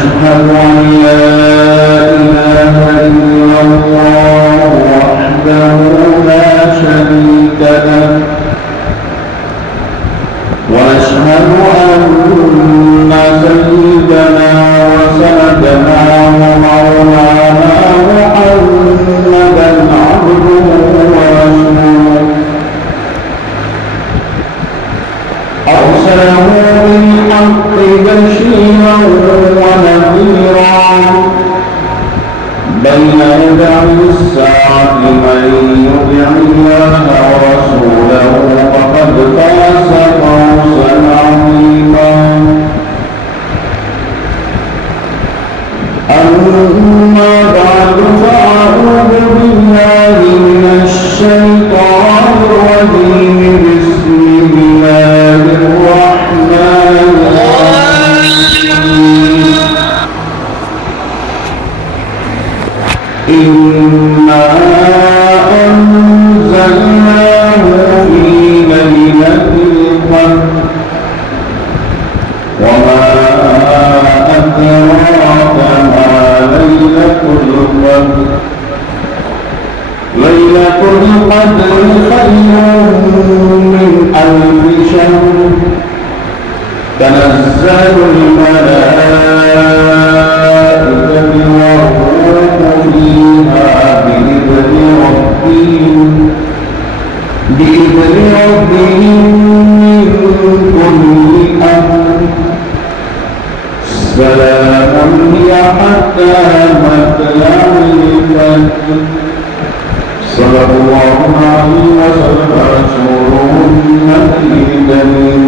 ونشهد أن لا إله إلا الله وحده لا شريك له ونشهد أن سيدنا وسندنا ومولانا محمدا عبده ورسوله أرسله بالحق بشيرا ونذيرا بين يدي الساعة من يطع الله ورسوله فقد فاز فوزا عظيما أما بعد فأعوذ بالله من الشيطان الرجيم بسم الله الرحمن الرحيم إنا أنزلناه في ليلة القدر وما أدراك ما ليلة القدر ليلة القدر خير من ألف شهر تنزل الملائكة والروح فيها بإذن ربهم من كل أمر سلام هي حتى مطلع الفجر صدق الله العظيم وصدق رسوله النبي الكريم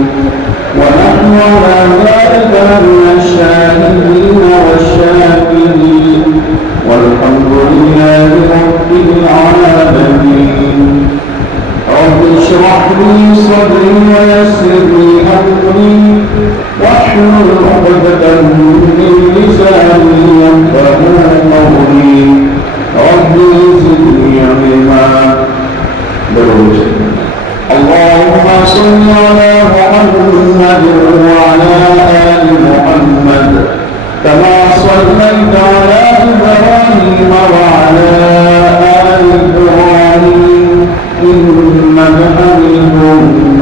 ونحن على ذلك من الشاهدين والشاكرين والحمد لله رب العالمين رب اشرح لي صدري ويسر لي أمري واحلل عقدة من لساني يفقهوا قولي رب زدني علما اللهم صل على محمد وعلى آل محمد كما صليت على إبراهيم وعلى آل إبراهيم إنك حميد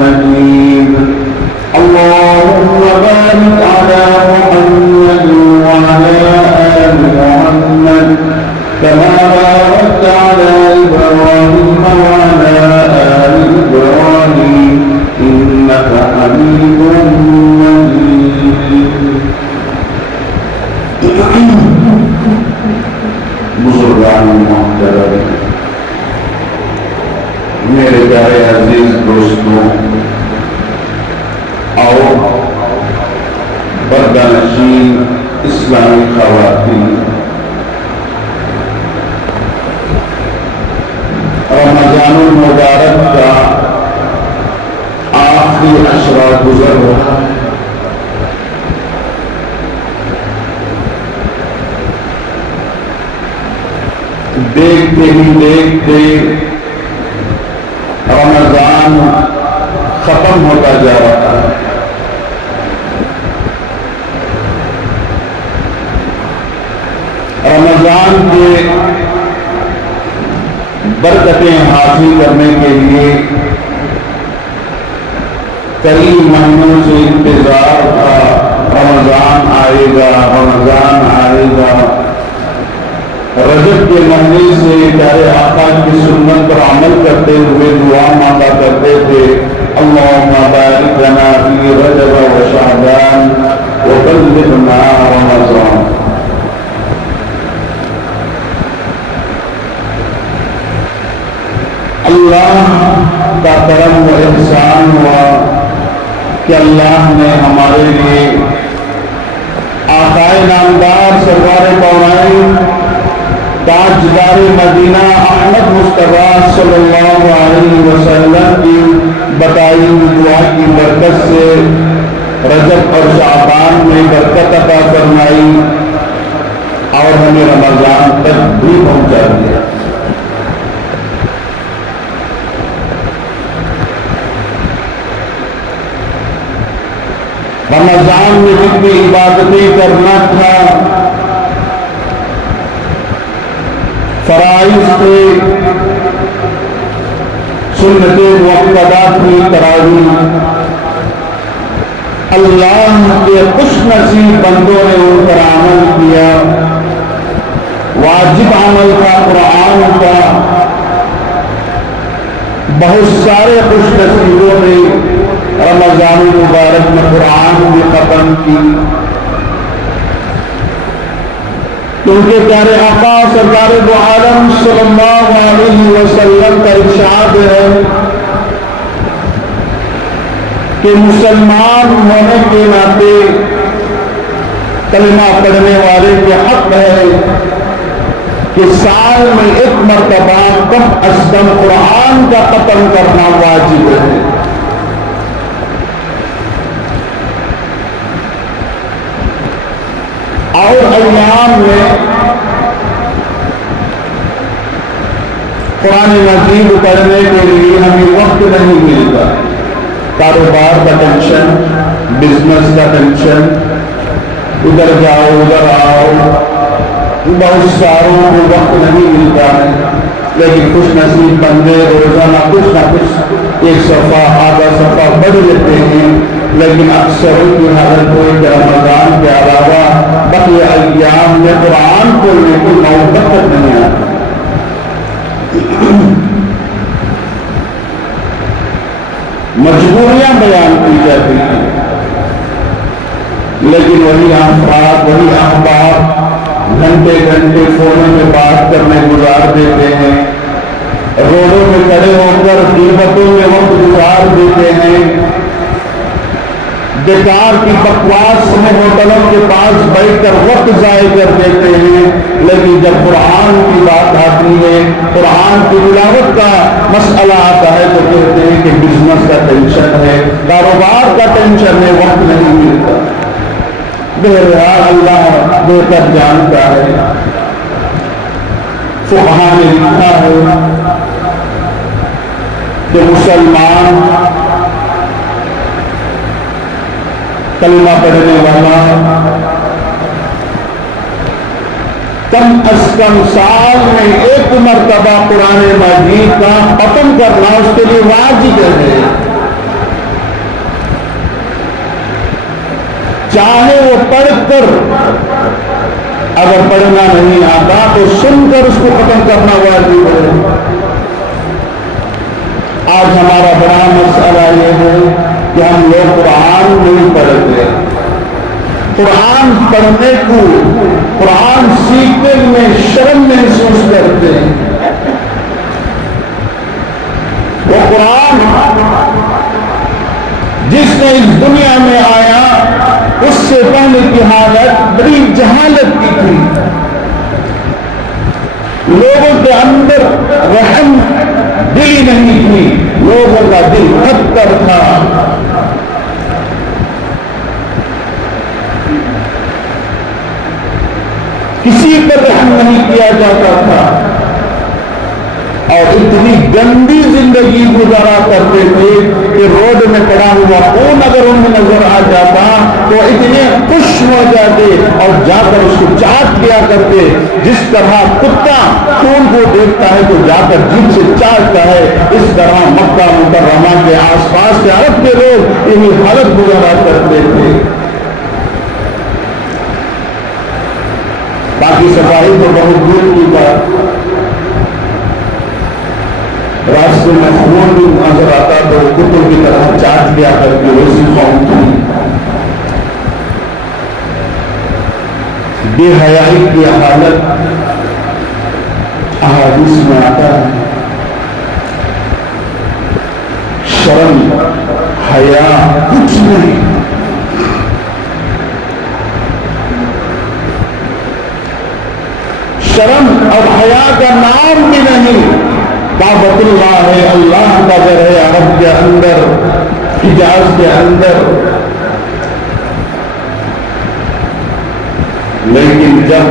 مجيد اللهم بارك على محمد وعلى آل محمد كما باركت على إبراهيم وعلى آل إبراهيم إنك حميد مجيد بزرگان محترم میرے پیارے عزیز دوستوں اور پردہ نشین اسلامی خواتین، رمضان المبارک کا آخری عشرہ گزر رہا ہے۔ دیکھتے ہی دیکھتے رمضان ختم ہوتا جا رہا ہے۔ رمضان کے برکتیں حاصل کرنے کے لیے کئی مہینوں سے انتظار تھا، رمضان آئے گا رمضان آئے گا۔ رجب کے مہینے سے پیارے آقا کی سنت پر عمل کرتے ہوئے دعا مانگا کرتے تھے، اللہم بارک لنا فی رجب و شعبان وبلغنا رمضان۔ اللہ کا کرم و احسان ہوا کہ اللہ نے ہمارے لیے آقائے نامدار سرکار کونین تاجدار مدینہ احمد مصطفیٰ صلی اللہ علیہ وسلم کی بتائی ہوئی دعا کی برکت سے رجب اور شعبان میں برکت عطا فرمائی اور ہمیں رمضان تک بھی پہنچا دیا۔ رمضان میں جتنی عبادتیں کرنا تھا، فرائض تھے، سنت مؤکدات کی تراویح، اللہ کے خوش نصیب بندوں نے ان پر عمل کیا۔ واجب عمل کا قرآن کا، بہت سارے خوش نصیبوں نے رمضان مبارک میں قرآن بھی ختم کی، کیونکہ پیارے آقا سرکار دو عالم صلی اللہ علیہ وسلم کا ارشاد ہے کہ مسلمان ہونے کے ناطے کلمہ پڑھنے والے کے حق ہے کہ سال میں ایک مرتبہ کم از کم قرآن کا ختم کرنا واجب ہے۔ اور ایام میں قرآن مجید پڑھنے کے لیے ہمیں وقت نہیں ملتا، کاروبار کا ٹینشن، بزنس کا ٹینشن، ادھر جاؤ ادھر آؤ، بہت ساروں کو وقت نہیں ملتا ہے، لیکن خوش نصیب بندے روزانہ کچھ نہ کچھ ایک صفحہ آدھا صفحہ پڑھ لیتے ہیں، لیکن اکثر کی حالت ہوئی کہ رمضان کے علاوہ بقیہ ایام میں قرآن کھولنے کی نوبت تک نہیں آتی۔ مجبوریاں بیان کی جاتی ہیں، لیکن وہی افراد وہی احباب گھنٹے گھنٹے فونوں میں بات کرنے گزار دیتے ہیں، روڈوں میں کھڑے ہو کر قیمتوں میں وقت گزار دیتے ہیں، بیکار کی بکواس میں ہوٹلوں کے پاس بیٹھ کر وقت ضائع کر دیتے ہیں، لیکن جب قرآن کی بات آتی ہے، قرآن کی تلاوت کا مسئلہ آتا ہے تو کہتے ہیں کہ بزنس کا ٹینشن ہے، کاروبار کا ٹینشن ہے، وقت نہیں ملتا۔ بہرحال اللہ بہتر جانتا ہے۔ فقہاء نے لکھا ہے کہ مسلمان کلمہ پڑھنے والا کم از کم سال میں ایک مرتبہ قرآن مجید کا ختم کرنا اس کے لیے واجب ہے، چاہے وہ پڑھ کر، اگر پڑھنا نہیں آتا تو سن کر اس کو ختم کرنا واجب ہے۔ آج ہمارا بڑا مسئلہ یہ ہے کہ ہم لوگ قرآن نہیں پڑھتے، قرآن پڑھنے کو، قرآن سیکھنے میں شرم محسوس کرتے ہیں۔ وہ قرآن جس نے اس دنیا میں آیا اس سے پہلے کی حالت بڑی جہالت کی تھی، لوگوں کے اندر رحم دل نہیں تھی، لوگوں کا دل پتھر تھا، کسی پر رحم نہیں کیا جاتا تھا، اور اتنی گندی زندگی گزارا کرتے تھے کہ روڈ میں پڑا ہوا خون اگر انہیں نظر آ جاتا تو اتنے خوش ہو جاتے اور جا کر اس کو چاٹ کیا کرتے، جس طرح کتا خون کو دیکھتا ہے تو جا کر جیب سے چاٹتا ہے، اس طرح مکہ مکرمہ کے آس پاس کے عرب کے لوگ یہی حالت گزارا کرتے تھے۔ باقی صفائی تو بہت دور کی بات، راستے میں خون بھی نظر آتا تو کتوں کی طرح چاٹ لیا کر کے ویسی قوم تھی۔ بے حیائی کی حالت احادیث میں آتا ہے، شرم حیا کچھ نہیں، شرم اور حیا کا نام بھی نہیں۔ کعبۃ اللہ ہے، اللہ کا گھر ہے، عرب کے اندر، حجاز کے اندر، لیکن جب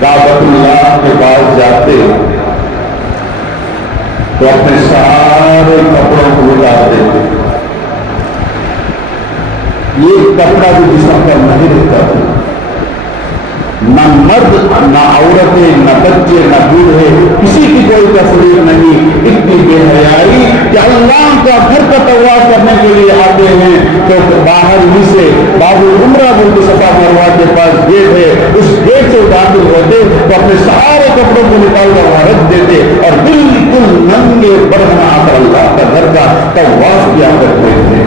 کعبۃ اللہ کے پاس جاتے تو اپنے سارے کپڑوں کو اتار دیتے، یہ کپڑا بھی جسم پر نہیں رہتا تھا، نہ مرد نہ عورتیں نہ بچے نہ بوڑھے کسی کی کوئی تفریق نہیں، اتنی بے حیائی کہ اللہ کا گھر کا طواف کرنے کے لیے آتے ہیں تو باہر ہی سے باب العمرہ بول کے صفا مروہ کے پاس گیٹ ہے، اس گیٹ سے داخل ہوتے تو اپنے سارے کپڑوں کو نکال کر وہاں رکھ دیتے اور بالکل ننگے برہنہ آ کر اللہ کا گھر کا طواف کیا کرتے تھے۔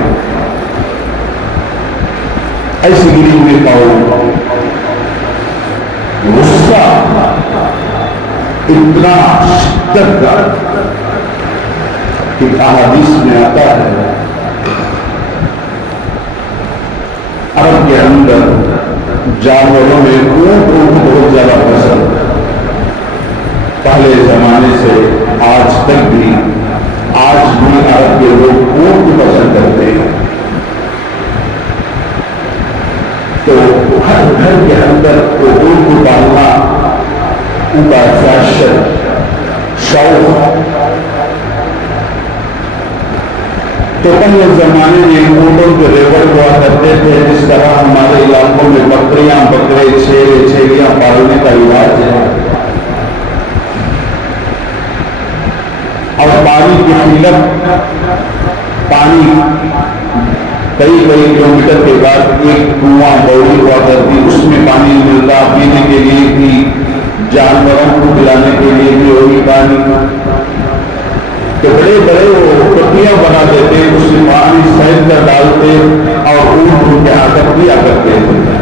ایسی گری ہوئی قوم، غصہ اتنا شدت کا کہ احادیث میں آتا ہے عرب کے اندر جانوروں میں اونٹ بہت زیادہ پسند، پہلے زمانے سے آج تک بھی عرب کے لوگ اونٹ پسند کرتے ہیں۔ تو ہر گھر کے اندر اونٹ کو پالنا ان کا فیشن شوق، تو پہلے زمانے میں اونٹوں کے ریوڑ ہوا کرتے تھے، جس طرح ہمارے علاقوں میں بکریاں بکرے چھیلیاں پالنے کا رواج ہے، اور پانی کی قلت، پانی کئی کلومیٹر کے بعد ایک کنواں بوڑی ہوا کرتی، اس میں پانی ملتا، پینے کے لیے بھی جانوروں کو پلانے کے لیے بھی وہی پانی، تو بڑے بڑے وہ ٹوٹیاں بنا دیتے، اس میں پانی سہج کر ڈالتے اور اونٹ ان کے آ کر پیا کرتے تھے۔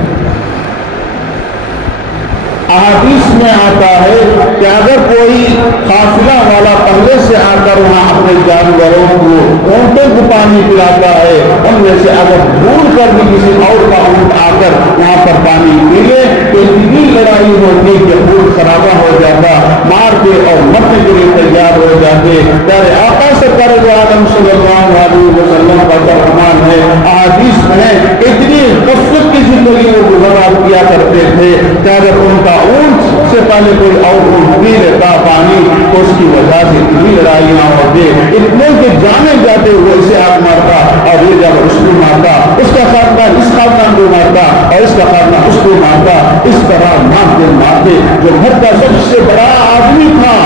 احادیث میں آتا ہے کہ اگر کوئی قافلہ والا پہلے سے آ کر وہاں اپنے جانوروں کو اونٹوں کو پانی پلاتا ہے، ان میں سے اگر بھول کر بھی کسی اور کا اونٹ آ کر وہاں پر پانی پی لے تو اتنی لڑائی ہوتی کہ خون خرابہ ہو جاتا، مار کے اور مرنے کے لیے تیار ہو جاتے۔ پیارے آقا سرکار دو عالم صلی اللہ علیہ وسلم کا فرمان ہے، احادیث میں اتنی غفلت کی زندگی وہ گزارا کیا کرتے تھے کہ اگر ان کا اونٹ سے پہلے کوئی اور اونٹ پی لیتا پانی تو اس کی وجہ سے اتنی لڑائیاں ہوتی، اتنے کہ جانے جاتے ہوئے اسے آگ مارتا اور یہ جب اس کو مارتا، اس کا خاندان اس خاندان کو مارتا اور اس کا خاندان اس کو مارتا، اس طرح مارتے مارتے جو گھر کا سب سے بڑا آدمی تھا،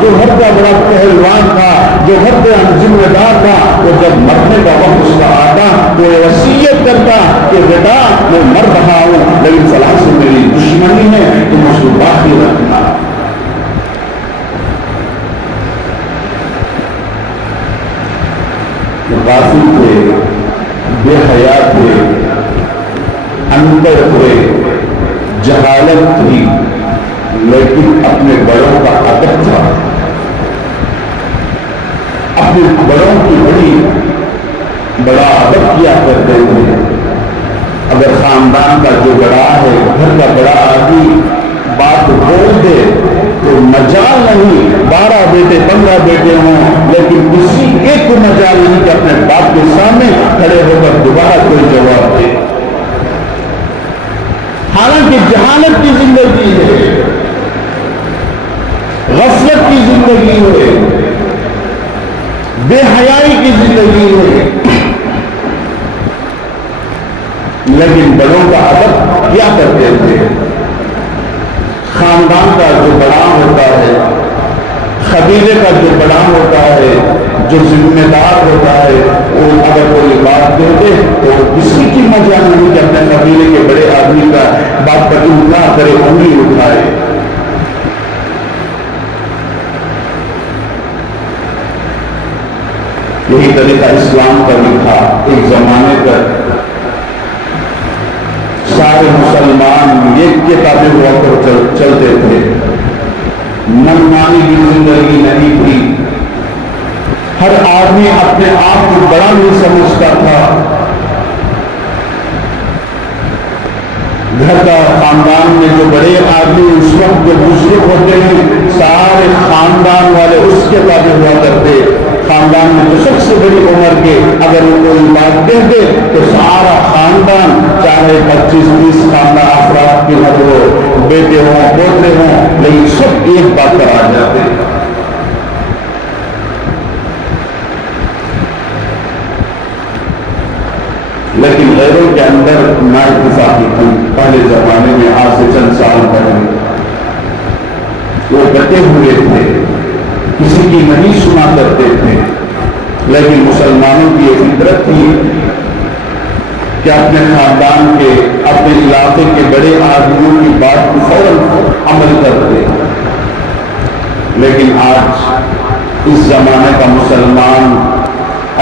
جو گھر کا بڑا پہلوان تھا، جو گھر کا ذمہ دار تھا، وہ جب مرنے کا وقت اس کا آتا تو یہ وصیت کرتا کہ بیٹا میں مر رہا ہوں لیکن فلاں سے میری دشمنی ہے، تم اس کو باقی رکھنا۔ غافل تھے، بے حیا تھے، اندر تھے، جہالت تھی، لیکن اپنے بڑوں کا ادب تھا، اپنے بڑوں کی بڑا ادب کیا کرتے تھے۔ اگر خاندان کا جو بڑا ہے، گھر کا بڑا آدمی بات بول دے تو مجال نہیں، 12 بیٹے 15 بیٹے ہوں لیکن کسی ایک کو مجال نہیں کہ اپنے باپ کے سامنے کھڑے ہو کر دوبارہ کوئی جواب دے، حالانکہ جہالت کی زندگی ہے، غفلت کی زندگی ہے، بے حیائی کی زندگی ہے، لیکن بڑوں کا ادب کیا کرتے تھے۔ خاندان کا جو بڑا ہوتا ہے، قبیلے کا جو بڑا ہوتا ہے، جو ذمہ دار ہوتا ہے، وہ اگر کوئی بات کہتے تو کسی کی مجال نہیں کہ اپنے قبیلے کے بڑے آدمی کا بات پر انکار کرے، انگلی اٹھائے۔ یہی طریقہ اسلام کا بھی تھا۔ ایک زمانے پر سارے مسلمان ایک کے تابع ہوا کر چلتے تھے، منمانی کی زندگی نہیں تھی، ہر آدمی اپنے آپ کو بڑا نہیں سمجھتا تھا، گھر کا خاندان میں جو بڑے آدمی اس وقت جو بزرگ ہوتے ہیں سارے خاندان والے اس کے تابع ہوا کرتے، خاندان میں جو سب سے بڑی عمر کے اگر وہ کوئی بات کہتے تو سارا خاندان چاہے 25-30 خاندان افراد کی ہو، بیٹے ہوں پوتے ہوں، لیکن سب ایک بات پر آ جاتے۔ لیکن غیروں کے اندر نااتفاقی تھی پہلے زمانے میں، آج سے چند سال پہلے وہ ڈٹے ہوئے تھے، کسی کی نہیں سنا کرتے تھے، لیکن مسلمانوں کی ایک فطرت تھی کہ اپنے خاندان کے، اپنے علاقے کے بڑے آدمیوں کی بات کو فوراً عمل کرتے۔ لیکن آج اس زمانے کا مسلمان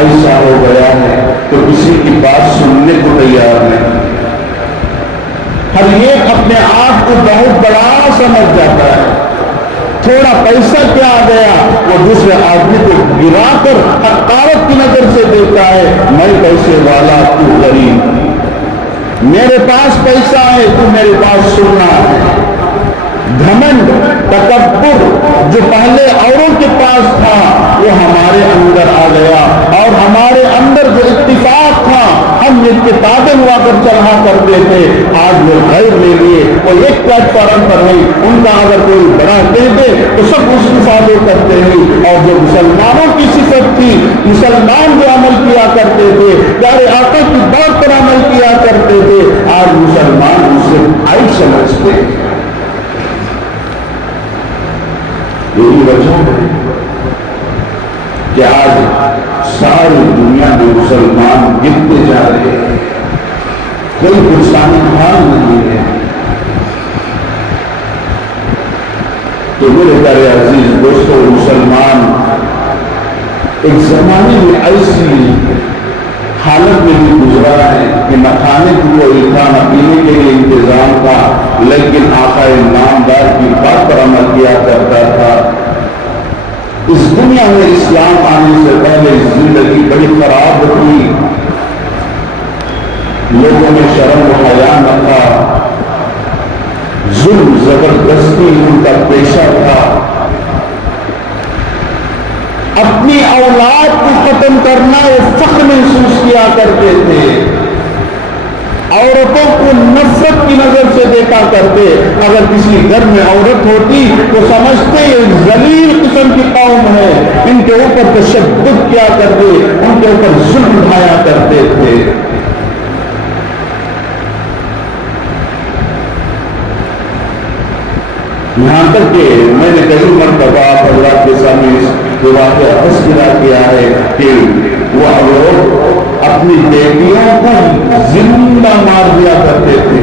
ایسا ہو گیا ہے تو کسی کی بات سننے کو تیار نہیں، ہر ایک اپنے آپ کو بہت بڑا سمجھ جاتا ہے، تھوڑا پیسہ کیا آ گیا وہ دوسرے آدمی کو گرا کر حقارت کی نظر سے دیکھتا ہے، میں پیسے والا تو غریب، میرے پاس پیسہ ہے تو میرے پاس سننا ہے۔ گھمنڈ، تکبر جو پہلے اوروں کے پاس تھا وہ ہمارے اندر آ گیا، اور ہمارے اندر جو اتفاق تھا، ہم یہ کتابیں ہوا کر چڑھا کرتے تھے، آج وہ غیر لے لیے، وہ ایک پلیٹ فارم پر نہیں، ان کا اگر کوئی بڑا کہہ دے تو سب اس کو فالو کرتے ہیں۔ اور جو مسلمانوں کی صفت تھی، مسلمان جو عمل کیا کرتے تھے، پیارے آقا کی بات پر عمل کیا کرتے تھے، آج مسلمان اسے عیب سمجھتے ہیں۔ یہی وجہ ہے کہ آج ساری دنیا میں مسلمان گرتے جا رہے ہیں، کوئی پرسانی حال نہیں ہے۔ تو میرے پیارے عزیز دوستوں، مسلمان ایک زمانے میں ایسی حالت میں بھی گزرا ہے کہ نہ کھانے کو کوئی تھا، نہ پینے کے لیے انتظام تھا، لیکن آقا نامدار کی بات پر عمل کیا کرتا تھا۔ اس دنیا میں اسلام آنے سے پہلے زندگی بڑی خراب تھی، لوگوں میں شرم و حیا نہ تھا، ظلم زبردستی ان کا پیشہ تھا، اپنی اولاد کو ختم کرنا وہ فخر محسوس کیا کرتے تھے، عورتوں کو نفرت کی نظر سے دیکھا کرتے، اگر کسی گھر میں عورت ہوتی تو سمجھتے یہ ذلیل قسم کی قوم ہے، ان کے اوپر تشدد کیا کرتے، ان کے اوپر ظلم اٹھایا کرتے تھے۔ یہاں تک کہ میں نے کئی مرتبہ اللہ کے سامنے اس واقعہ تذکرہ کیا ہے کہ وہ لوگ اپنی بیٹیوں کو زندہ مار دیا کرتے تھے،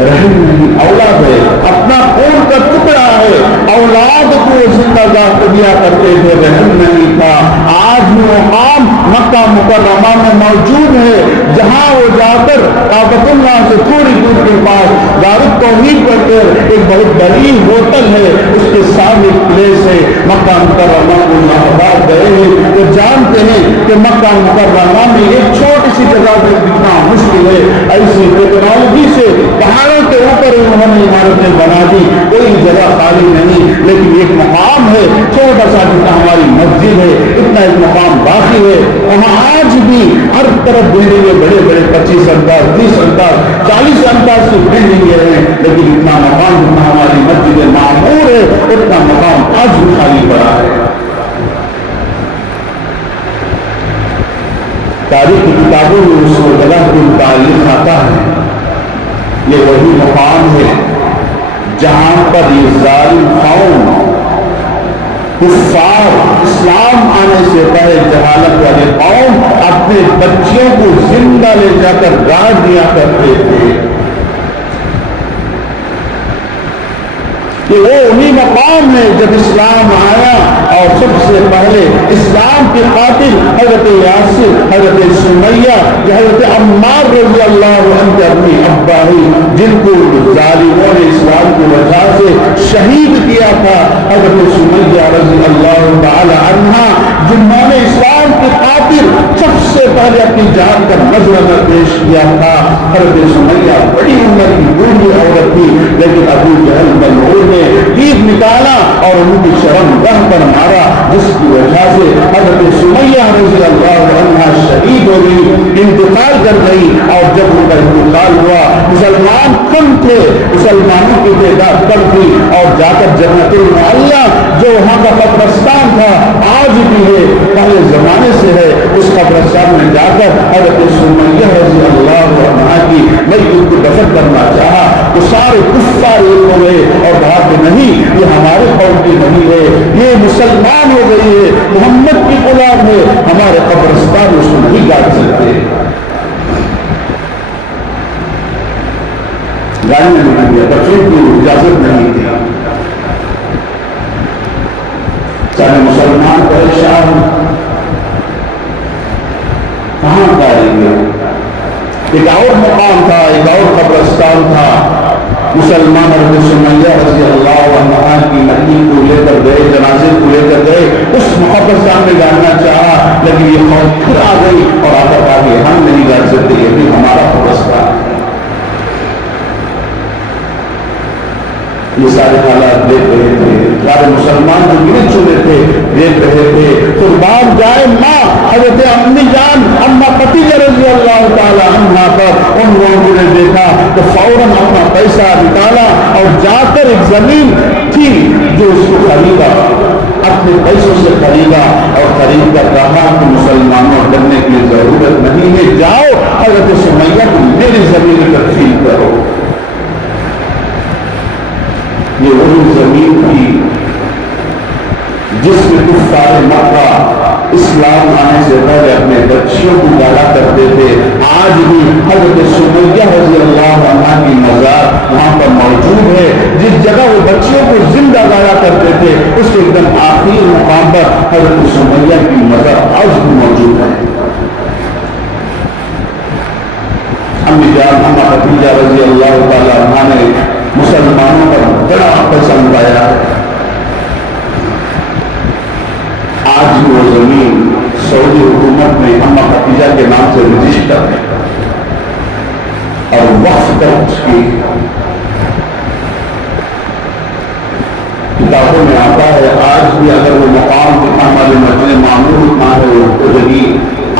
رحم نہیں، اولاد ہے، اپنا خون کا ٹکڑا ہے، اولاد کو زندہ ذات دیا کرتے تھے، رحم نہیں تھا۔ آج وہ عام مکہ مکرمہ میں موجود ہے، جہاں وہ جا کر کعبۃ اللہ سے تھوڑی دور کے پاس دار التوحید پر ایک بہت بڑی ہوٹل ہے، اس کے سامنے پلیس ہے، مکہ مکرمہ کو آباد گئے ہیں، وہ جانتے ہیں کہ مکہ مکرمہ میں ایک چھوٹی سی جگہ پہ کتنا مشکل ہے، ایسی ٹیکنالوجی سے پہاڑوں کے اوپر انہوں نے عمارتیں بنا دی، کوئی جگہ خالی نہیں، لیکن ایک مقام ہے چھوٹا سا جتنا ہماری مسجد ہے، اتنا ایک مقام باقی ہے، وہاں آج بھی ہر طرف بلڈنگیں بڑے بڑے 25 امتاز 30 امتاز 40 امتاز کی بلڈنگیں ہیں، لیکن اتنا مقام جتنا ہماری مسجد معمور ہے اتنا مقام آج بھی خالی پڑا ہے۔ تاریخ کی کتابوں میں اس کو جگہ کے متعلق آتا ہے، یہ وہی مقام ہے جہاں پر یہ ظالم قوم کفار، اسلام آنے سے پہلے جہالت والے قوم اپنے بچیوں کو زندہ لے جا کر گاڑ دیا کرتے تھے، کہ وہ انہی مقام میں جب اسلام آیا اور سب سے پہلے اسلام کے قاتل حضرت یاسر، حضرت سمیہ، حضرت عمار رضی اللہ عنہ کے اپنی ابا ہی، جن کو ظالموں نے اسلام کی وجہ سے شہید کیا تھا، حضرت سمیہ رضی اللہ تعالی عنہ، جنہوں نے اسلام کے قاتل سب سے پہلے اپنی جان کا نذرانہ پیش کیا تھا۔ حضرت سمیہ بڑی عمر کی بوڑھی عورت تھی، لیکن ابو جہل ملعون نے تیر نکالا اور ان کی شرم گاہ پر مارا، جس کی وجہ سے حضرت سمیہ رضی اللہ عنہ شہید ہو گئی، انتقال کر گئی۔ اور جب ان کا انتقال ہوا مسلمان کم تھے، مسلمانوں کی تعداد کم تھی، اور جا کر جنت المعلیٰ جو وہاں کا قبرستان تھا آج بھی ہے، پہلے زمانے سے ہے، اس قبرستان میں جا کر حضرت سمیہ رضی اللہ عنہا کی میت کو دفن کرنا چاہا تو سارے کفار ایک ہو گئے اور کہا کہ نہیں، یہ ہمارے قوم کی نہیں ہے، یہ مسلمان ہو گئی ہے، محمد کی غلام ہے، ہمارے قبرستان اس کو نہیں گاڑ سکتے۔ گاڑنے نہیں دیا، بچوں کی اجازت نہیں تھی۔ چاہے مسلمان پریشان کہاں جائیں گے؟ ایک اور مقام تھا، ایک اور قبرستان تھا، مسلمان حضرت سمیہ رضی اللہ عنہا کی میت کو لے کر گئے، جنازے کو لے کر گئے، اس قبرستان میں جانا چاہا لیکن یہ قوم پھر آ گئی اور آ کر کہا کہ ہم نہیں جا سکتے، یہ بھی ہمارا قبرستان ہے۔ یہ سارے حالات دیکھ رہے تھے، سارے مسلمان جو گرے چلے تھے دیکھ رہے تھے۔ قربان جائے ماں حضرت امی جان اما خدیجہ رضی اللہ تعالی عنہا پر ان لوگوں نے دیکھا تو فوراً اپنا پیسہ نکالا اور جا کر ایک زمین تھی جو اس کو خریدا، اپنے پیسوں سے خریدا اور خرید کر کہا کہ مسلمانوں ڈرنے کی ضرورت نہیں ہے، جاؤ حضرت سمیہ کو میری زمین تقسیم کرو۔ یہ وہی زمین تھی جس میں کفار مکہ اسلام آنے سے پہلے اپنے بچیوں کو گالا کرتے تھے۔ آج بھی حضرت سمیہ رضی اللہ عنہا کی مزار وہاں پر موجود ہے، جس جگہ وہ بچیوں کو زندہ گالا کرتے تھے اس کے ایک دم آخری مقام پر حضرت سمیہ کی مزار آج بھی موجود ہے۔ امی جان اما خدیجہ رضی اللہ تعالی عنہا نے مسلمانوں پر بڑا پسند آیا ہے۔ آج بھی وہ زمین سعودی حکومت میں اما خدیجہ کے نام سے رجسٹر ہے اور وقف کر چکی ہے۔ کتابوں میں آتا ہے آج بھی اگر وہ مقام کتنا ہمارے مسجد معمول اتنا ہے وہ زمین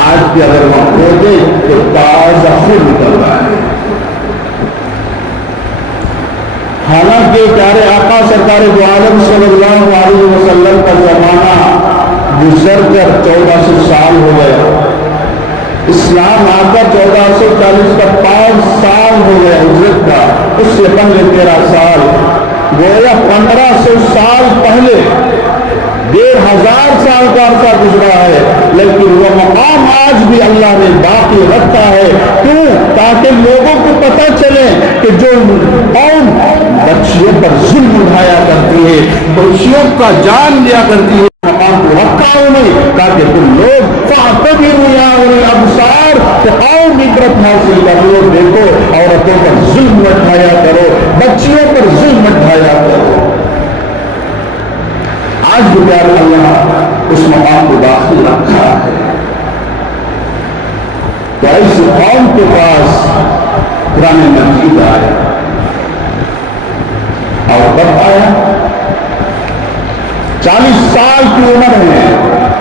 آج بھی اگر وہ کھودے تو تازہ خون نکل رہا ہے۔ حالانکہ پیارے آقا سرکار دو عالم صلی اللہ علیہ وسلم کا زمانہ گزر کر 1400 سال ہو گیا، اسلام آ کر 1440 کا 5 سال ہو گیا ہجرت کا، اس سے پہلے 13 سال گویا 1500 سال پہلے 1500 سال کا عرصہ گزرا ہے، لیکن وہ مقام آج بھی اللہ نے باقی رکھا ہے۔ کیوں؟ تاکہ لوگوں کو پتہ چلے کہ جو قوم بچیوں پر ظلم اٹھایا کرتی ہے، بچیوں کا جان لیا کرتی ہے، مقام کو رکھا انہیں تاکہ تم لوگ فاعتبروا یا اولی الابصار کہ قوم عبرت حاصل کر لو، دیکھو عورتوں پر ظلم اٹھایا کرو، بچیوں پر ظلم اٹھایا کرو۔ آج بھی پیارے اللہ اس مقام کو داخل رکھا ہے۔ تو اس قوم کے پاس قرآن مجید آیا اور کب آیا؟ 40 سال کی عمر ہے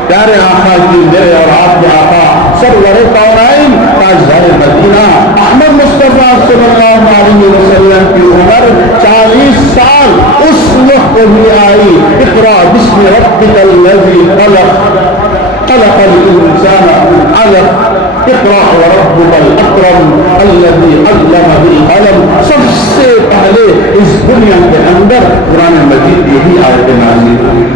پیارے آقا کی، میرے اور آپ کے آقا سرور کونین تاجدار مدینہ احمد مصطفیٰ صلی اللہ علیہ وسلم کی عمر 40 سال اس وقت بھی آئی۔ اقرأ بسم ربک الذی خلق، خلق الانسان من علق، اقرأ وربک الاکرم الذی علم بالقلم۔ سب سے پہلے اس دنیا کے اندر قرآن مجید یہی آیت نازل ہوئی۔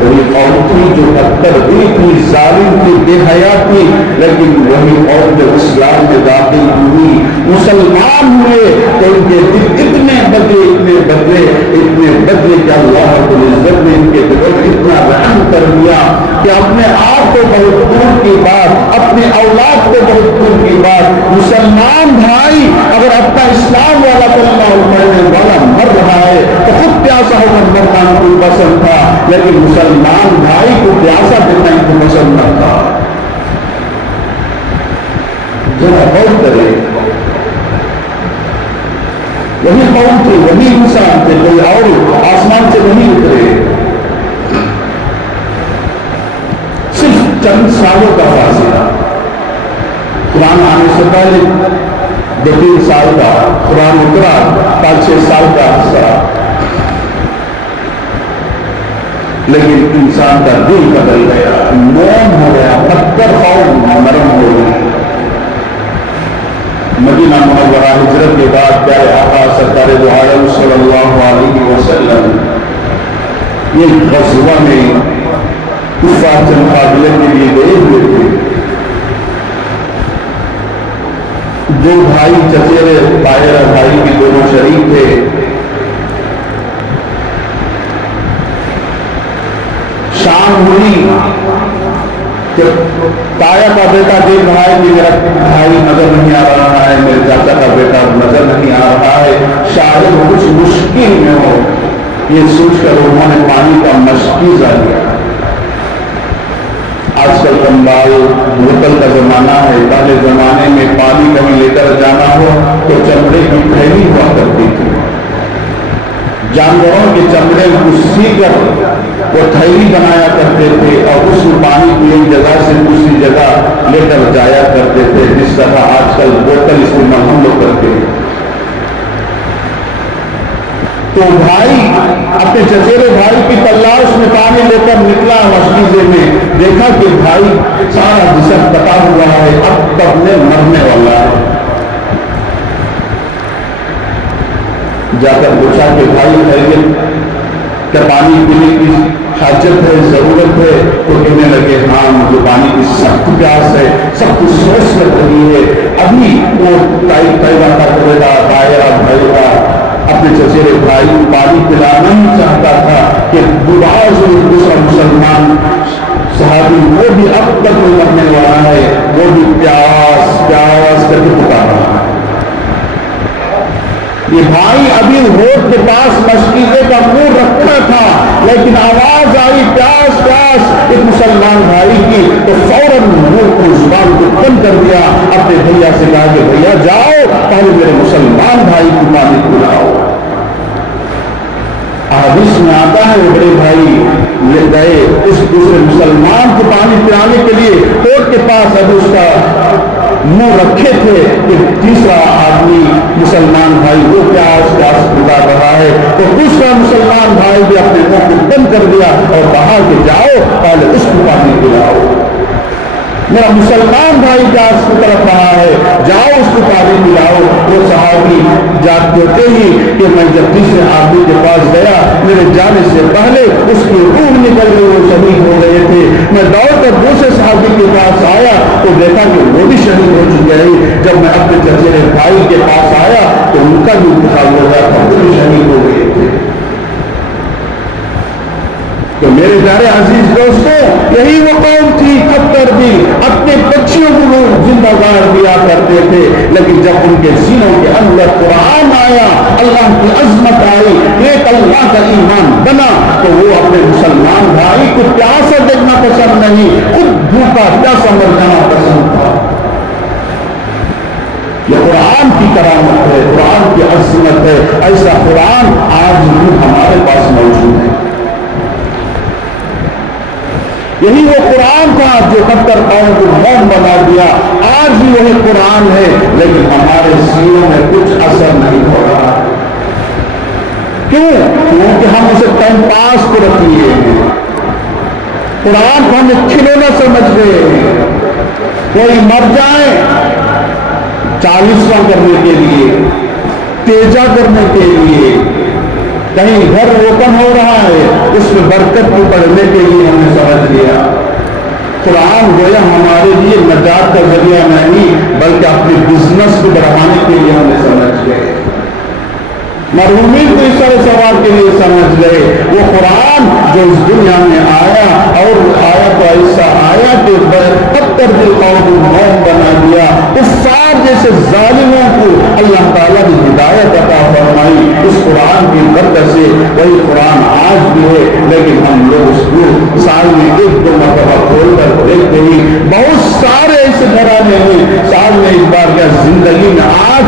وہی قوم تھی جو بدتر ہوئی تھی، ظالم تھی، بے حیا تھی، لیکن وہی قوم جو اسلام میں داخل ہوئی، مسلمان ہوئے تو ان کے دل اتنے بدلے کہ اللہ رب العزت نے ان کے دل پر اتنا رحم کر دیا کہ اپنے آپ کو بہت دور کی بات، اپنے اولاد کو بہت دور کی بات، مسلمان بھائی اگر اپنا اسلام والا کلمہ پڑھنے والا مر رہا ہے تو خود پیاسا ہو کر مرنا کوئی پسند تھا، لیکن مسلمان بھائی کو پیاسا دینا ان کو پسند نہ تھا۔ ذرا غور کرے، وہی قوم تھے، وہی انسان تھے، کوئی اور آسمان سے نہیں اترے، صرف چند سالوں کا فاصلہ۔ قرآن آنے سے پہلے 2-3 سال کا قرآن اترا، 5-6 سال کا حصہ، لیکن انسان کا دل بدل گیا، نرم ہو گیا، پتھر قوم نرم ہو گئی۔ مدینہ منورہ ہجرت کے بعد پیارے آقا سرکار دو عالم صلی اللہ علیہ وسلم ایک غزوہ میں کفار سے مقابلے کے لیے گئے ہوئے تھے۔ دو بھائی چچیرے تائرہ بھائی کے دونوں شریک تھے۔ شام ہوئی کہ تایا کا بیٹا دیکھ رہا ہے کہ میرا بھائی نظر نہیں آ رہا ہے، میرے چاچا کا بیٹا نظر نہیں آ رہا ہے، شاید کچھ مشکل میں ہو، یہ سوچ کر انہوں نے پانی کا مشکیزہ لیا۔ آج کل کمبال بوتل کا زمانہ ہے، پہلے زمانے میں پانی کہیں لے کر جانا ہو تو چمڑے کی تھیلی ہوا کرتی تھی، جانوروں کے چمڑے کو سی کر وہ تھیلی بنایا کرتے تھے اور اس میں پانی کو ایک جگہ سے دوسری جگہ لے کر جایا کرتے تھے، جس طرح آج کل بوتل استعمال ہم لوگ کرتے ہیں۔ تو بھائی اپنے چچیرے بھائی کی تلاش میں پانی لے کر نکلا، مشکیزے میں دیکھا کہ بھائی سارا جسم کٹا ہوا ہے، اب تک میں مرنے والا ہے۔ جا کر پوچھا کہ بھائی خیریت، کیا پانی پینے کی حاجت ہے، ضرورت ہے؟ تو کہنے لگے ہاں مجھے پانی کی سخت پیاس ہے، سخت سوچ لگ رہی ہے۔ ابھی وہ تائرہ کا بیٹا بھائی کا اپنے چچیرے بھائی کو پانی پلانا ہی چاہتا تھا کہ دوسرا مسلمان صحابی وہ بھی اب تک مرنے والا ہے، وہ بھی پیاس پیاس کر کے پکار رہا ہے۔ یہ بھائی ابھی ہوٹ کے پاس مشکیزے کا منہ رکھا تھا، لیکن آواز آئی پیاس پیاس ایک مسلمان بھائی کی، تو فوراً منہ کو زبان کو بند کر دیا، اپنے بھیا سے کہا کہ بھیا جاؤ پہلے میرے مسلمان بھائی کو پانی پلاؤ۔ حدیث میں آتا ہے وہ بڑے بھائی لے گئے اس دوسرے مسلمان کو پانی پلانے کے لیے، ہوٹ کے پاس ابھی اس کا منہ رکھے تھے کہ تیسرا آدمی مسلمان بھائی وہ پیاس پیاس پکار رہا ہے، تو دوسرا مسلمان بھائی بھی اپنے منہ کو بند کر دیا اور کہا کہ جاؤ پہلے اس کو پانی پلاؤ۔ میرا مسلمان بھائی پیاس کی طرف رہا ہے، جاؤ اس کو پانی پلاؤ۔ وہ صحابی جاتے ہی کہ میں جب تیسرے آدمی کے پاس گیا، میرے جانے سے پہلے اس کی روح نکل گئی، وہ شہید ہو گئے تھے۔ میں دوڑ کر دوسرے صحابی کے پاس آیا تو دیکھا کہ وہ بھی شہید ہو چکے ہیں۔ جب میں اپنے چچیرے بھائی کے پاس آیا تو ان کا بھی انتقال ہو گیا تھا، وہ بھی شہید ہو گئے تھے۔ تو میرے پیارے عزیز دوستوں، یہی وہ قوم تھی کھپتر بھی، اپنے بچیوں کو لوگ زندہ گار دیا کرتے تھے، لیکن جب ان کے سینوں کے اندر قرآن آیا، اللہ کی عظمت آئی، ایک اللہ کا ایمان بنا، تو وہ اپنے مسلمان بھائی کو پیاسا دیکھنا پسند نہیں، خود بھوکا پیاسا مر جانا پسند تھا۔ یہ قرآن کی کرامت ہے، قرآن کی عظمت ہے۔ ایسا قرآن آج بھی ہمارے پاس موجود ہے۔ یہی وہ قرآن تھا جو کھپتر قوم کو موم بنا دیا، آج بھی وہی قرآن ہے، لیکن ہمارے سینوں میں کچھ اثر نہیں ہو رہا۔ کیوں؟ کیونکہ ہم اسے ٹائم پاس کو رکھ لیے ہیں، قرآن کو ہم ایک کھلونا سمجھ گئے ہیں۔ کوئی مر جائے 40واں کرنے کے لیے، تیجا کرنے کے لیے، کہیں گھر روپن ہو رہا ہے اس میں برکت کو پڑھنے کے لیے ہم نے سمجھ لیا۔ قرآن گویا ہمارے لیے نجات کا ذریعہ نہیں بلکہ اپنے بزنس کو بڑھانے کے لیے ہم نے سمجھ گئے، مرحومین کو اس طرح سوال کے لیے سمجھ گئے۔ وہ قرآن جو اس دنیا میں آیا اور آیا تو ایسا آیا کہ پتھر دل قوم کو موم بنا دیا، کفار جیسے ظالموں کو اللہ تعالیٰ نے ہدایت عطا فرمائی اس قرآن کی برکت سے۔ وہی قرآن آج بھی ہے، لیکن ہم لوگ اس کو سال میں 1-2 مرتبہ کھول کر دیکھتے ہی، بہت سارے ایسے گھرانے ہیں سال میں ایک بار کیا زندگی میں آج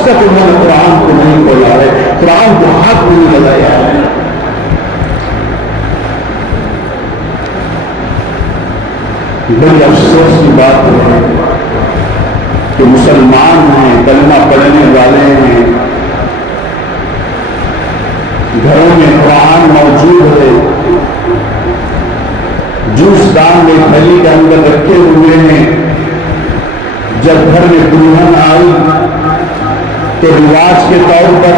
تک انہوں نے قرآن کو نہیں کھولا ہے، قرآن کو ہاتھ نہیں لگایا ہے۔ بڑی افسوس کی بات ہے کہ مسلمان ہیں، کلمہ پڑھنے والے ہیں، گھروں میں قرآن موجود ہے، جوس دان میں تھیلی کے اندر رکھے ہوئے ہیں. جب گھر میں دلہن آئی تو رواج کے طور پر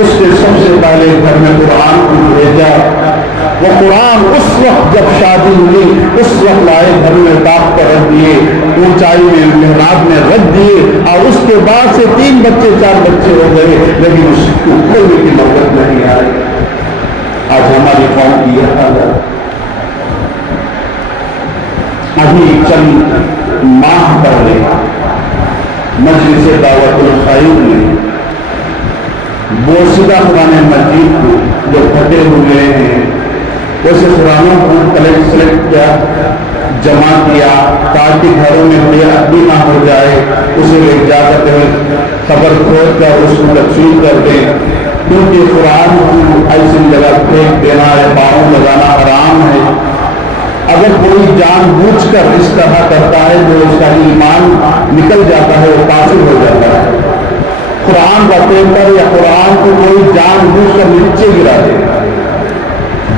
اس نے سب سے پہلے گھر میں قرآن کو بھیجا. وہ قرآن اس وقت جب شادی ہوئی اس وقت لائے، گھر میں ٹاپ پر رکھ دیے، اونچائی میں محراب میں رکھ دیے، اور اس کے بعد سے 3 بچے 4 بچے ہو گئے، لیکن اس کو کھولنے کی نوبت نہیں آئی. آج ہماری قوم کی یہ حالت. ابھی چند ماہ پہلے مجلس دعوت الخیر میں بوسیدہ قرآن مجید کو جو پھٹے ہوئے ہیں ویسے قرآنوں کو سلیکٹ کیا، جمع کیا تاکہ گھروں میں بے ادبی نہ ہو جائے. اسے لے جا کر خبر کھود کر اس کو تقسیم کر دیں، کیونکہ قرآن کو ایسی جگہ پھینک دینا ہے، پاؤں لگانا حرام ہے. اگر کوئی جان بوجھ کر اس طرح کرتا ہے تو اس کا ایمان نکل جاتا ہے، وہ کافر ہو جاتا ہے. قرآن کا پیپر یا قرآن کو کوئی جان بوجھ کر نیچے گرا دے،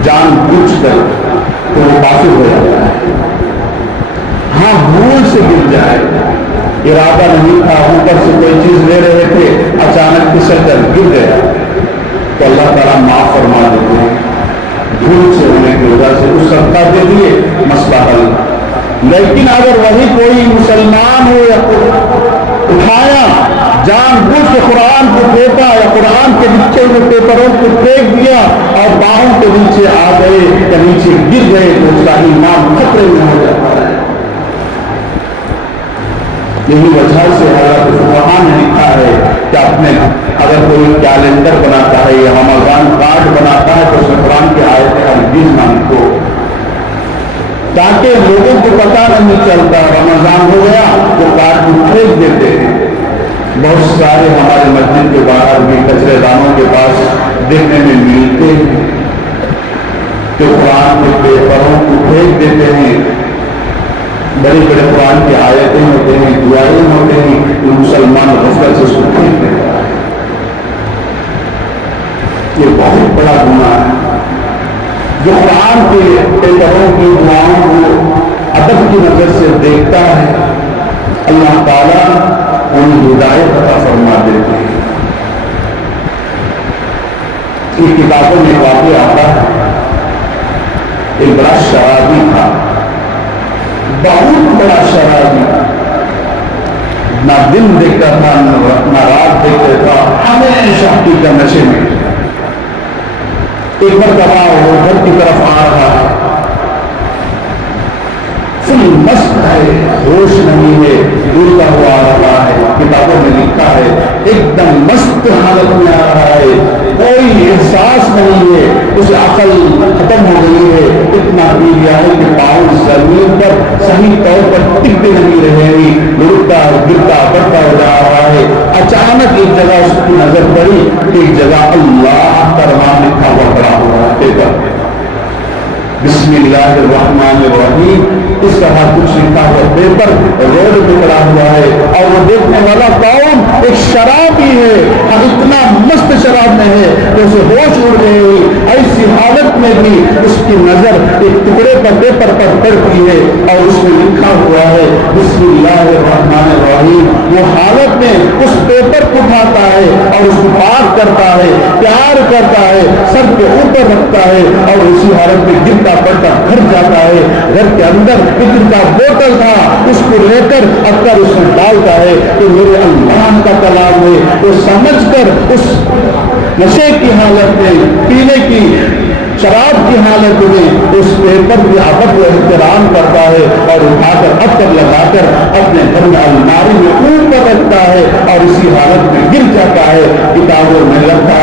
جان بوجھ کر، تو وہ کافر ہو جاتا ہے. ہاں بھول سے گر جائے، ارادہ نہیں تھا، اوپر سے کوئی چیز لے رہے تھے، اچانک پھسل کر گر گیا تو اللہ تعالیٰ معاف فرما دیتے ہیں. بھول سے ہونے کی وجہ سے اس صدقہ دے دیے، مسئلہ حل. لیکن اگر وہی کوئی مسلمان ہو یا اٹھایا جان بوجھ کے قرآن کو پھینکا یا قرآن کے لکھے ہوئے پیپروں کو پھینک دیا اور پاؤں کے نیچے آ گئے یا نیچے گر گئے تو اس کا ایمان خطرے میں ہو جاتا ہے. یہی وجہ سے حضرت فقہاء نے لکھا ہے کہ اپنے اگر کوئی کیلنڈر بناتا ہے یا رمضان کارڈ بناتا ہے تو اس میں قرآن کی آیتیں ہرگز نہ لکھو، تاکہ لوگوں کو پتہ نہیں چلتا. رمضان ہو گیا تو کارڈ کو پھینک دیتے ہیں. بہت سارے ہمارے مسجد کے باہر بھی کچرے دانوں کے پاس دیکھنے میں ملتے ہیں کہ قرآن کے پیپروں کو پھینک دیتے ہیں. بڑے بڑے قرآن کی آیتیں ہوتے ہیں، دعائیں ہوتے ہیں، کہ مسلمان غفلت سے اس کو پھینک دیتا ہے. یہ بہت بڑا گناہ ہے. جو قرآن کے پیپروں کی دعاؤں کو ادب کی نظر سے دیکھتا ہے، اللہ تعالیٰ انہیں ہدایت عطا فرما دیتے ہیں. یہ کتابوں میں واقع آتا ہے، ایک بڑا شرابی تھا، بہت بڑا شرابی، نہ دن دیکھتا تھا نہ رات دیکھتا تھا، ہمیشہ پی کر نشے میں. ایک مرتبہ وہ گھر کی طرف آ رہا ہے، فل مست ہے، ہوش نہیں ہے، ڈولتا ہوا آ رہا ہے. کتابوں میں لکھا ہے ایک دم مست حالت میں آ رہا ہے، کوئی احساس نہیں ہے، اسے عقل ختم ہو گئی ہے. اتنا پی لیا ہے کہ پاؤں زمین پر صحیح طور پر ٹکتے نہیں رہے گی، لڑتا گرتا بڑھتا ہو جا رہا ہے. اچانک ایک جگہ اس کی نظر پڑی، ایک جگہ اللہ کا نام لکھا ہوا پڑا ہوا ہے، بسم اللہ الرحمن الرحیم. اس طرح کچھ لکھا ہوا پیپر روڈ پہ پڑا ہوا ہے، اور وہ دیکھنے والا کون؟ ایک شرابی ہے. ہم اتنا مست شراب میں ہے کہ اسے ہوش اڑ گئی. ایسی حالت میں بھی اس کی نظر ایک ٹکڑے پر پیپر پر پڑتی ہے اور اس میں لکھا ہوا ہے بسم اللہ الرحمن الرحیم. وہ حالت میں اس پیپر کو اٹھاتا ہے اور اس کو پاک کرتا ہے، پیار کرتا ہے، سر کے اوپر رکھتا ہے، اور اسی حالت میں گرتا پڑتا گھر جاتا ہے. گھر کے اندر فکر کا بوتل تھا، اس کو لے کر اکثر اس میں ڈالتا ہے کہ میرے اللہ کا کلام ہے. وہ سمجھ کر اس نشے کی حالت میں، پینے کی شراب کی حالت میں اس پیپر کی ادب و احترام کرتا ہے اور اٹھا کر عطر لگا کر اپنے گھر میں الماری میں اوپر رکھتا ہے اور اسی حالت میں گر جاتا ہے. کتابوں میں لکھا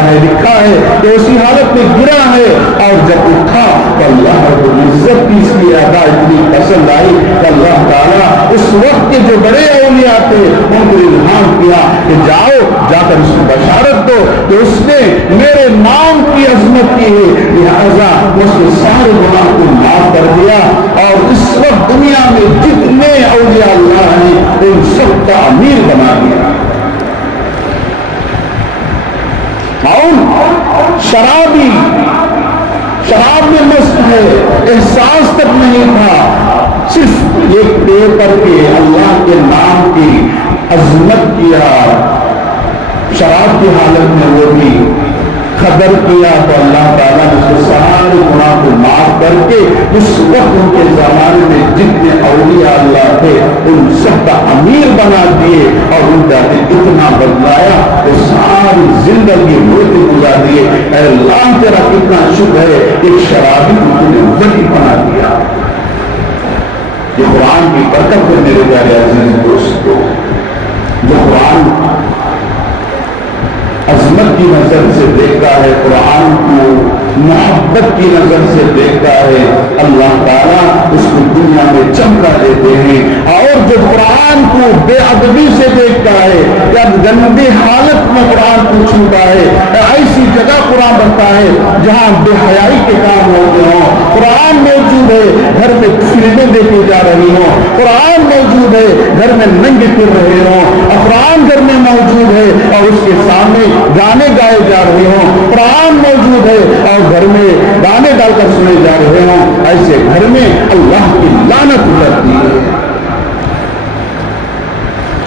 ہے کہ اسی حالت میں گرا ہے، اور جب اٹھا تو اللہ رب العزت کی اس کی ادا اتنی پسند آئی کہ اللہ تعالیٰ اس وقت کے جو بڑے اولیاء تھے ان کو الہام کیا کہ جاؤ جا کر اس کو بشارت دو کہ اس نے میرے نام کی عظمت کی ہے، لہذا اس کے سارے گناہ کو معاف کر دیا. اور اس وقت دنیا میں جتنے اولیاء اللہ ہیں ان سب عظمت کیا، شراب کی حالت میں وہ بھی قدر کیا تو اللہ تعالیٰ نے اس کے سارے گناہ کو معاف کر کے اس وقت ان کے زمانے میں جتنے اولیاء اللہ تھے ان سب کا امیر بنا دیے اور ان کا اتنا بدلایا کہ ساری زندگی روتے گزار دیے. اے اللہ تیرا کتنا شکر ہے ایک شرابی کو تم نے ولی بنا دیا. یہ قرآن کی برکت ہے میرے پیارے عزیز دوستو. جو قرآن عظمت کی نظر سے دیکھتا ہے، قرآن کو محبت کی نظر سے دیکھتا ہے، اللہ تعالیٰ اس کو دنیا میں چمکا دیتے ہیں. اور جو قرآن کو بے ادبی سے دیکھتا ہے یا گندی حالت میں قرآن کو چھوتا ہے، ایسی جگہ قرآن بنتا ہے جہاں بے حیائی کے کام ہوتے ہوں. قرآن موجود ہے گھر میں فلمیں دیکھی جا رہی ہوں، قرآن موجود ہے گھر میں ننگے پھر رہے ہوں، قرآن گھر میں موجود ہے اور اس کے سامنے گانے گائے جا رہے ہوں، قرآن موجود ہے اور گھر میں گانے ڈال کر سنے جا رہے ہوں. ایسے گھر میں اللہ کی لعنت اترتی ہے.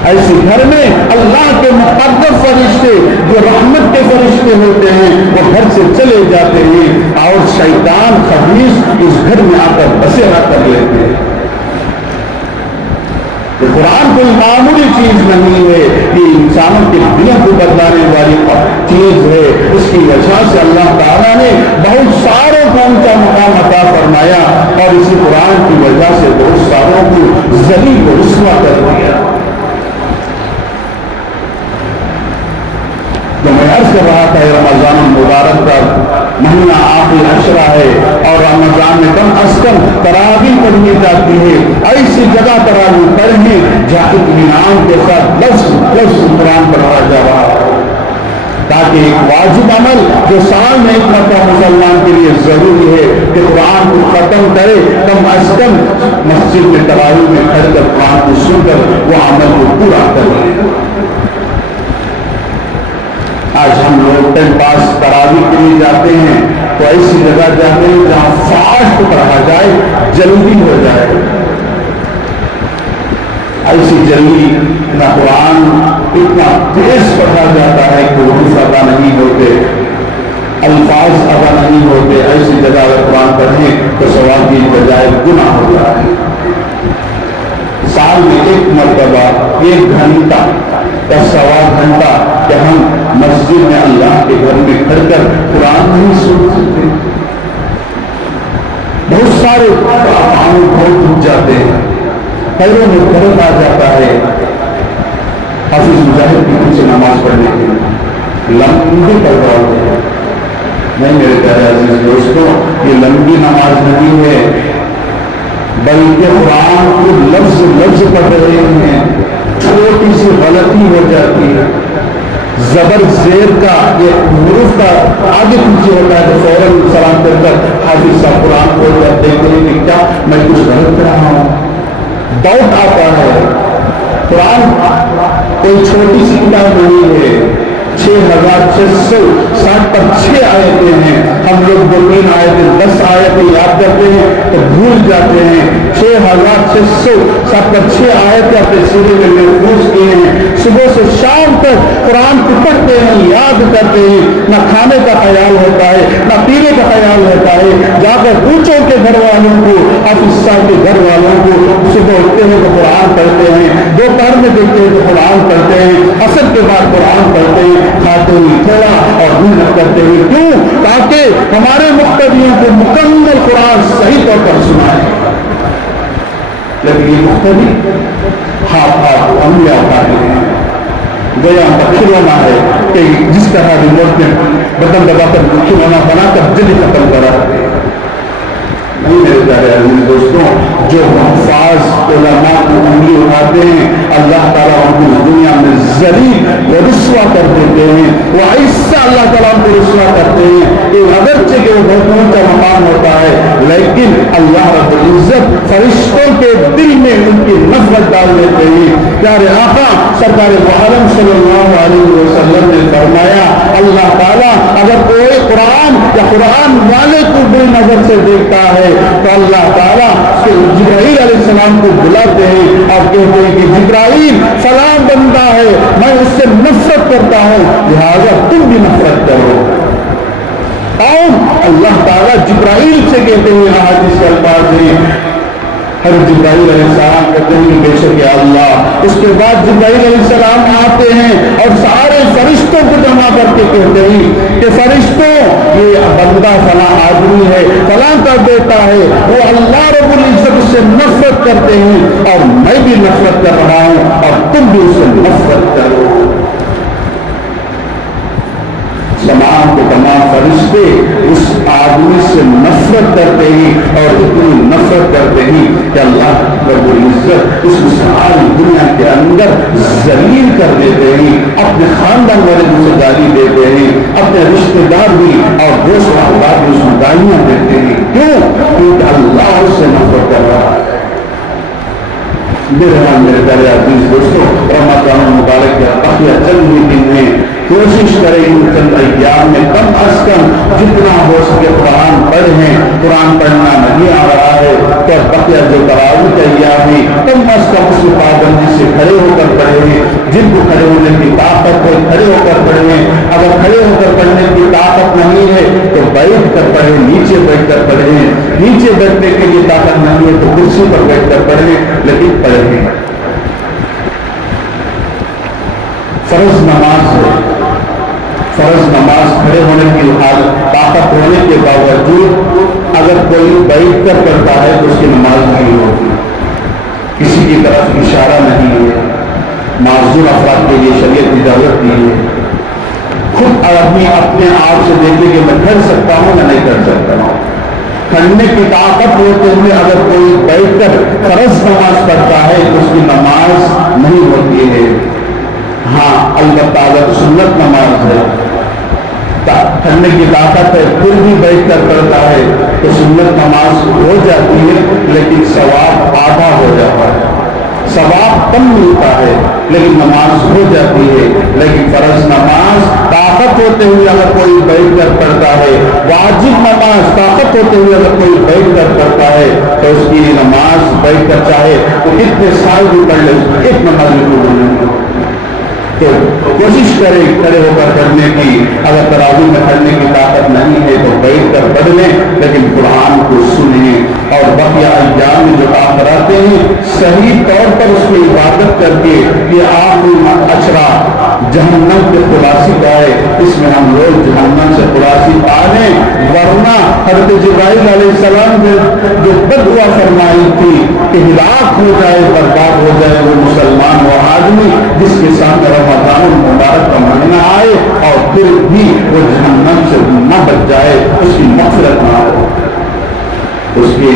ایسے گھر میں اللہ کے مقدس فرشتے جو رحمت کے فرشتے ہوتے ہیں وہ گھر سے چلے جاتے ہیں اور شیطان خبیث اس گھر میں آ کر بسیرا کر لیتے ہیں. قرآن کوئی معمولی چیز نہیں ہے، یہ انسانوں کے دلوں کو بدلانے والی چیز ہے. اس کی وجہ سے اللہ تعالیٰ نے بہت ساروں کو اونچا مقام عطا فرمایا اور اسی قرآن کی وجہ سے بہت ساروں کو ذلیل و رسوا کر دیا. تو میں عرض کر رہا تھا رمضان المبارک کا مہینہ آخری عشرہ ہے اور رمضان میں کم از کم تراویح پڑھی جاتی ہے. ایسی جگہ تراویح پڑھیں جہاں اطمینان کے ساتھ لفظ قرآن پڑھا جا رہا ہے، تاکہ ایک واجب عمل جو سال میں ایک مرتبہ مسلمان کے لیے ضروری ہے کہ قرآن کو ختم کرے، کم از کم مسجد میں تراویح میں کھڑ کر قرآن کو سن کر وہ عمل کو پورا کرے. آج ہم لوگ ٹائم پاس تراویح کے لیے جاتے ہیں تو ایسی جگہ جاتے ہیں جہاں فاسٹ پڑھا جائے، جلدی ہو جائے. ایسی جلدی نہ قرآن اتنا تیز پڑھا جاتا ہے کہ حروف ادا نہیں ہوتے، الفاظ ادا نہیں ہوتے. ایسی جگہ اگر قرآن پڑھیں تو ثواب کی بجائے گناہ ہو جاتا ہے. سال میں ایک مرتبہ 1 گھنٹہ یا 1.25 گھنٹہ کہ ہم مسجد میں اللہ کے گھر میں کھڑ کر قرآن نہیں سن سکتے. بہت سارے کام بہت ٹوٹ جاتے ہیں، پیروں میں درد آ جاتا ہے. حافظ مجاہد کی پیچھے نماز پڑھنے کے لیے لمبی کروا ہوتے ہیں. نہیں میرے پیارے عزیز دوستوں، یہ لمبی نماز نہیں ہے بلکہ قرآن کو لفظ پڑھ رہے ہیں. چھوٹی سی غلطی ہو جاتی ہے، زبر زیر کا یہ حروف کا آگے پیچھے ہوتا ہے تو فوراً سلام کر کر حافظ صاحب قرآن کھول کر دیکھتے ہیں کہ کیا میں کچھ غلط کر رہا ہوں. ڈاؤٹ آتا ہے. قرآن کوئی چھوٹی سی کتاب نہیں ہے، 6660 پر 6 آیتیں ہیں. ہم لوگ 2-3 آیتیں 10 آیتیں یاد کرتے ہیں تو بھول جاتے ہیں. 6660 پر 6 آیتیں اپنے سینے میں محفوظ کیے ہیں. صبح سے شام تک قرآن کو پڑھتے ہیں، یاد کرتے ہیں. نہ کھانے کا خیال ہوتا ہے نہ پینے کا خیال ہوتا ہے. جا کر پوچھو کہ گھر والوں کو، حافظ صاحب کے گھر والوں کو، صبح اٹھتے ہیں تو قرآن پڑھتے ہیں، دوپہر میں دیکھتے ہیں تو قرآن پڑھتے ہیں، عصر کے بعد قرآن پڑھتے ہیں، کھاتے ہوئے تھوڑا اور محنت کرتے ہوئے. کیوں؟ تاکہ ہمارے مقتدیوں کو مکمل قرآن صحیح طور پر سنائے. لیکن یہ مقتدی ہاتھ انگلیاں اٹھاتے ہیں. گویا کا کھلونا ہے کہ جس طرح ریموٹ میں بٹن دبا کر کھلونا بنا کر جلدی ختم کرا. نہیں میرے پیارے عزیز دوستوں، جو حفاظ علماء کو انگلی اٹھاتے ہیں اللہ تعالیٰ ان کو دنیا میں ذلیل و رسوا کر دیتے ہیں. وہ ایسا اللہ تعالیٰ ان کو رسوا کرتے ہیں کہ اگرچہ کہ وہ بہت اونچا مقام ہوتا ہے لیکن اللہ رب العزت فرشتوں کے دل میں ان کی نفرت ڈال دیتے ہیں. پیارے آقا سرکار عالم صلی اللہ علیہ وسلم نے فرمایا اللہ تعالیٰ اگر کوئی قرآن یا قرآن والے کو بری نظر سے دیکھتا ہے تو اللہ تعالیٰ جبرائیل علیہ السلام کو بلاتے ہیں اور کہتے ہیں کہ جبرائیل فلاں بندہ ہے، میں اس سے نفرت کرتا ہوں، لہذا تم بھی نفرت کرو۔ اور اللہ تعالیٰ جبرائیل سے کہتے ہیں، احادیث کے الفاظ ہیں، ہر جبرائیل علیہ السلام کہتے ہیں کہ بے شک یا اللہ۔ اس کے بعد جبرائیل علیہ السلام آتے ہیں اور سارے فرشتوں کو جمع کر کے کہتے ہیں کہ فرشتوں، یہ بندہ فلاں آدمی ہے، فلاں کا بیٹا ہے، وہ اللہ رب العزت سے نفرت کرتے ہیں اور میں بھی نفرت کر رہا ہوں اور تم بھی اس سے نفرت کرو۔ تمام کے تمام فرشتے اس آدمی سے نفرت کرتے ہیں اور اتنی نفرت کرتے ہیں کہ اللہ رب العزت اس ساری دنیا کے اندر ذلیل کر دیتے ہیں، اپنے خاندان والے اسے گالی دیتے ہیں، اپنے رشتے دار بھی اور دوست احباب بھی اس میں گالیاں دیتے ہیں۔ کیوں؟ کیونکہ اللہ اس سے نفرت کر رہا ہے۔ میرے پیارے عزیز دوستوں، رمضان مبارک کے بقیہ چند ہی دن میں کوشش کریں ان چند ایام میں کم از کم جتنا ہو سکے قرآن پڑھیں۔ قرآن پڑھنا نہیں آ رہا ہے تو بقیہ جو تراویح کے ایام ہیں کم از کم اس کی پابندی سے کھڑے ہو کر پڑھیں۔ جن کو کھڑے ہونے کی طاقت ہے کھڑے ہو کر پڑھیں، اگر کھڑے ہو کر پڑھنے کی طاقت نہیں ہے تو بیٹھ کر پڑھیں، نیچے بیٹھ کر پڑھیں، نیچے بیٹھنے کے لیے طاقت نہیں ہے تو کرسی پر بیٹھ کر پڑھیں، لیکن پڑھیں۔ فرض نماز ہے، فرض نماز کھڑے ہونے کی طاقت ہونے کے باوجود اگر کوئی بیٹھ کر پڑھتا ہے تو اس کی نماز نہیں ہوتی، کسی کی طرف اشارہ نہیں ہے۔ معذور افراد کے لیے شریعت اجازت دی ہے، خود آدمی اپنے آپ سے دیکھے کہ میں کر سکتا ہوں یا نہیں کر سکتا ہوں۔ کھڑنے کی طاقت ہوتے ہوئے اگر کوئی بیٹھ کر فرض نماز پڑھتا ہے تو اس کی نماز نہیں ہوتی ہے۔ ہاں البتہ اگر سنت نماز ہے، کھڑنے کی طاقت ہے پھر بھی بیٹھ کر پڑھتا ہے تو سنت نماز ہو جاتی ہے، لیکن ثواب آدھا ہو جاتا ہے، ثواب کم ملتا ہے لیکن نماز ہو جاتی ہے۔ لیکن فرض نماز طاقت ہوتے ہوئے اگر کوئی بیٹھ کر پڑھتا ہے، واجب نماز طاقت ہوتے ہوئے اگر کوئی بیٹھ کر پڑھتا ہے تو اس کی نماز بیٹھ کر چاہے تو کتنے سال بھی پڑھ لے اس کی ایک نماز بھی قبول نہیں ہوتی۔ تو کوشش کریں کھڑے ہو کر پڑھنے کی، اگر تراویح میں پڑھنے کی طاقت نہیں ہے تو بیٹھ کر پڑھ لیں، لیکن قرآن کو سنیں اور بقیہ ایام میں جو کام کراتے ہیں صحیح طور پر اس کی عبادت کر کے یہ آخری اشرا جہنم کے خلاصی کا ہے، اس میں ہم لوگ جہنم سے خلاصی پا لیں، ورنہ حضرت جبرائیل علیہ السلام نے جو بدعا فرمائی تھی کہ ہلاک ہو جائے، برباد ہو جائے وہ مسلمان وہ آدمی جس کے سامنے رمضان المبارک کا مہینہ آئے اور پھر بھی وہ جہنم سے نہ بچ جائے، اس کی مغفرت نہ ہو۔ اس کی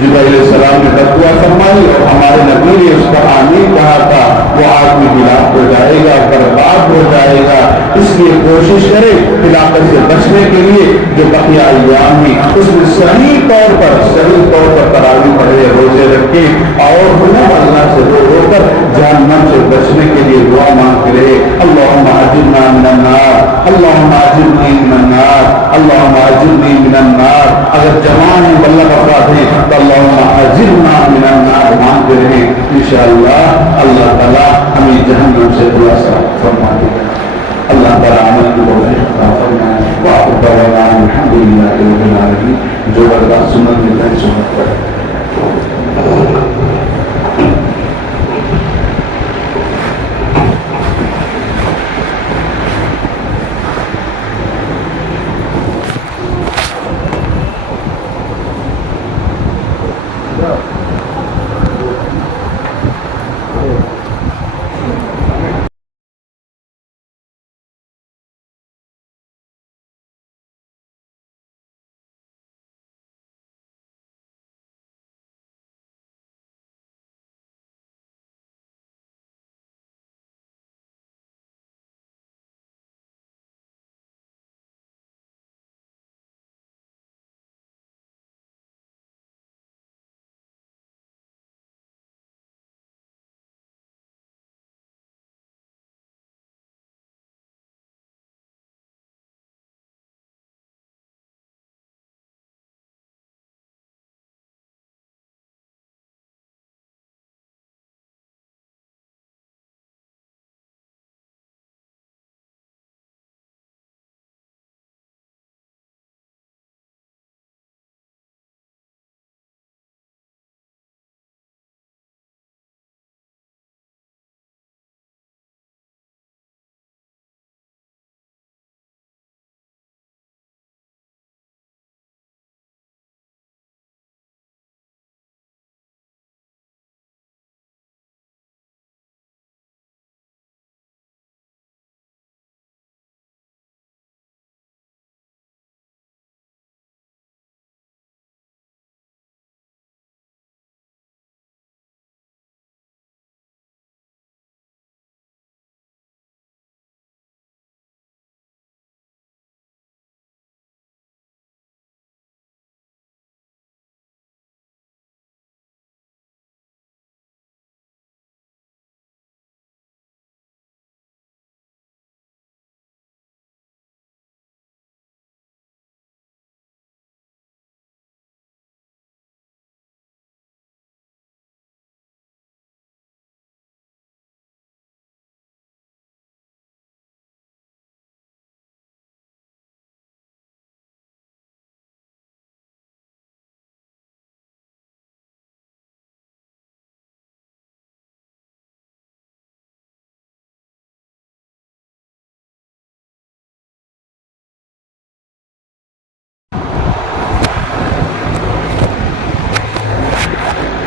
جبرائیل علیہ السلام نے بدعا فرمائی اور ہمارے نبی نے اس پر آمین کہا تھا، وہ آدمی ہلاک ہو جائے گا، برباد ہو جائے گا۔ اس لیے کوشش کرے ہلاکت سے بچنے کے لیے جو بقیہ ایام میں اس میں صحیح طور پر تراویح پڑھے، روزے رکھے اور اللہ سے رو کر جہنم سے بچنے کے لیے دعا مانگتے رہے۔ اللہم اجرنا من النار، اللہم اجرنی من النار، اللہم اجرنی من النار۔ اگر جوان ہیں بلغ افراد ہیں تو اللہم اجرنا من النار مانگتے رہے، انشاءاللہ اللہ تعالیٰ ہمیں جہنم سے خلاصہ فرما دے گا۔ اللہ تعالیٰ عمل کی توفیق عطا فرمائے۔ وآخر دعوانا الحمدللہ رب العالمین۔ جو برداشت سنت ملتا ہے سنت پر